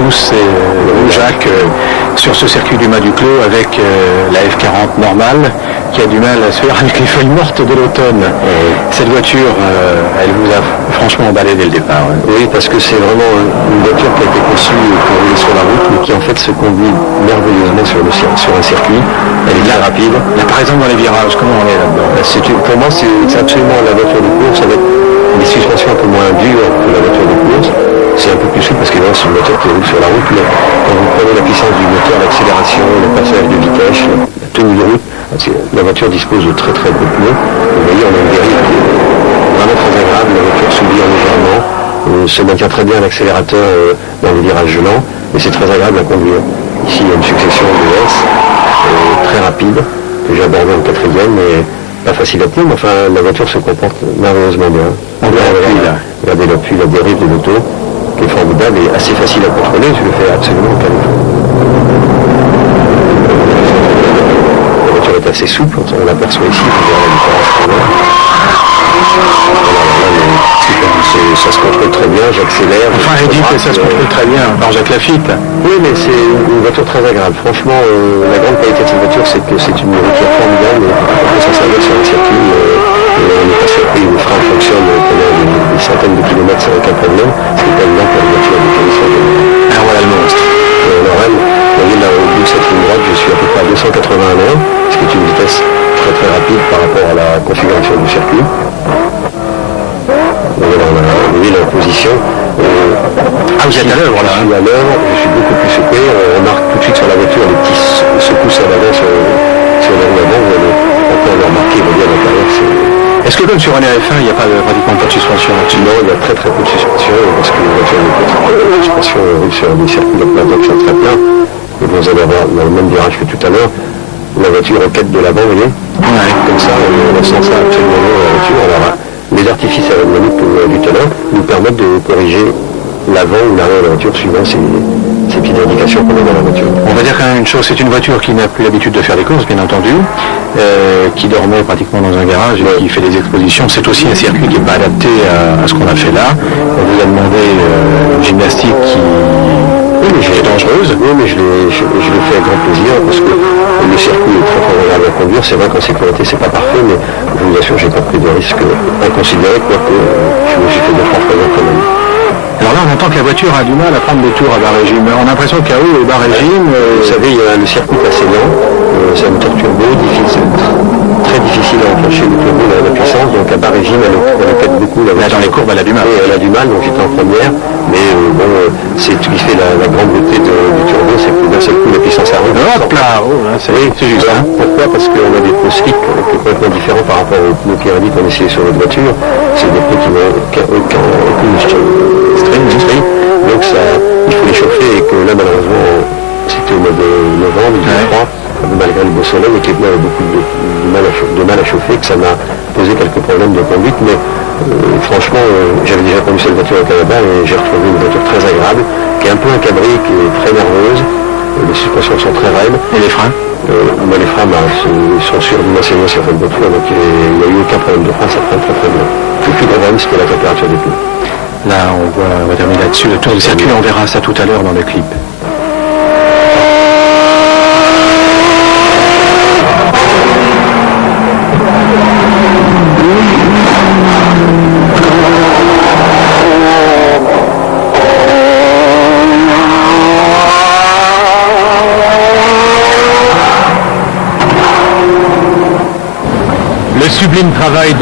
tous, et Jacques, sur ce circuit du Mas du Clos avec la F40 normale qui a du mal à se faire avec les feuilles mortes de l'automne. Cette voiture, elle vous a franchement emballé dès le départ. Oui, parce que c'est vraiment une voiture qui a été conçue pour rouler sur la route, mais qui en fait se conduit merveilleusement sur un circuit. Elle est bien rapide. Là, par exemple, dans les virages, comment on est là-dedans? Pour moi, c'est absolument la voiture de course avec des suspensions un peu moins dures que la voiture de course. C'est un peu plus souple parce que c'est une voiture qui roule sur la route, mais quand vous prenez la puissance du moteur, l'accélération, le passage de vitesse, la tenue de route, la voiture dispose de très très gros pneus. Vous voyez, on a une dérive qui est vraiment très agréable, la voiture s'oublie légèrement, se maintient très bien l'accélérateur dans les virages lents, et c'est très agréable à conduire. Ici, il y a une succession de S très rapide, que j'ai abordé en quatrième, mais pas facile à tenir, mais enfin, la voiture se comporte merveilleusement bien. Regardez l'appui, la dérive de l'auto, qui est formidable et assez facile à contrôler, je le fais absolument aucun effort. La voiture est assez souple, on l'aperçoit ici, vous verrez la différence quand même. Ça se contrôle très bien, j'accélère. Enfin, elle dit que ça se contrôle très bien par Jacques Lafitte. Oui, mais c'est une voiture très agréable. Franchement, la grande qualité de cette voiture, c'est que c'est une voiture formidable et on peut s'en servir sur un circuit. On n'est pas surpris, le frein fonctionne pendant des centaines de kilomètres sans aucun problème. Ce n'est pas évident pour une voiture de mécanisme. Alors voilà le monstre. Lorraine, vous voyez là au bout de cette ligne droite, je suis à peu près à 280 à l'heure, ce qui est une vitesse très très rapide par rapport à la configuration du circuit. Voilà, vous voyez la position. Vous êtes à l'œuvre là. Je suis à l'œuvre, je suis beaucoup plus secoué. On remarque tout de suite sur la voiture les petits secousses à l'avant sur la roue avant. On peut le remarquer, vous voyez à l'intérieur. Est-ce que comme sur un RF1, il n'y a pratiquement pas de suspension là-dessus? Non, il y a très très peu de suspension, parce que les voitures ne peuvent pas de suspension sur des circuits de plateau très plein. Et vous allez avoir dans le même virage que tout à l'heure, la voiture en quête de l'avant, vous voyez. Ouais. Comme ça, on ressent ça absolument dans la voiture. Alors, les artifices aérodynamiques que vous avez vu tout à l'heure nous permettent de corriger l'avant ou l'arrière de la voiture suivant ces petites indications qu'on a dans la voiture. On va dire quand même une chose, c'est une voiture qui n'a plus l'habitude de faire des courses, bien entendu, qui dormait pratiquement dans un garage et qui fait des expositions. C'est aussi un circuit qui n'est pas adapté à ce qu'on a fait là. On vous a demandé une gymnastique qui est dangereuse. Oui, mais je l'ai fait avec grand plaisir parce que le circuit est très agréable à conduire. C'est vrai qu'en sécurité, c'est pas parfait, mais je vous assure, j'ai pas pris de risques inconsidérés, quoique je me suis fait de forts présents quand même. Alors là, on entend que la voiture a du mal à prendre des tours à bas régime. On a l'impression qu'à haut et bas régime... Vous savez, le circuit est assez lent. C'est un moteur turbo, très difficile à enclencher le turbo, la puissance. Donc à bas régime, elle pète beaucoup. La voiture. Là, dans les courbes, elle a du mal. Et elle a du mal, donc j'étais en première. Mais bon, c'est ce qui fait la grande beauté du turbo, c'est que d'un seul coup, la puissance arrive. Hop là, c'est juste. Hein. Pourquoi? Parce qu'on a des pneus slick complètement différents par rapport aux pneus Pirelli qu'on essayait sur notre voiture. C'est des pneus qui n'ont aucune string. Donc ça, il faut les chauffer et que là, malheureusement, c'était au mois de novembre, il faisait froid, malgré le beau soleil, et qu'il y avait beaucoup de mal à chauffer, que ça m'a posé quelques problèmes de conduite, mais franchement, j'avais déjà conduit cette voiture au Canada et j'ai retrouvé une voiture très agréable, qui est un peu encadrée, qui est très nerveuse, les suspensions sont très raides. Et les freins? Les freins sont surdimensionnés sur cette voiture, donc il n'y a eu aucun problème de frein, ça freine très très bien. Le plus gros problème, c'était la température des pneus. Là, on va terminer là-dessus. Le tour du circuit, on verra ça tout à l'heure dans le clip. Le sublime travail de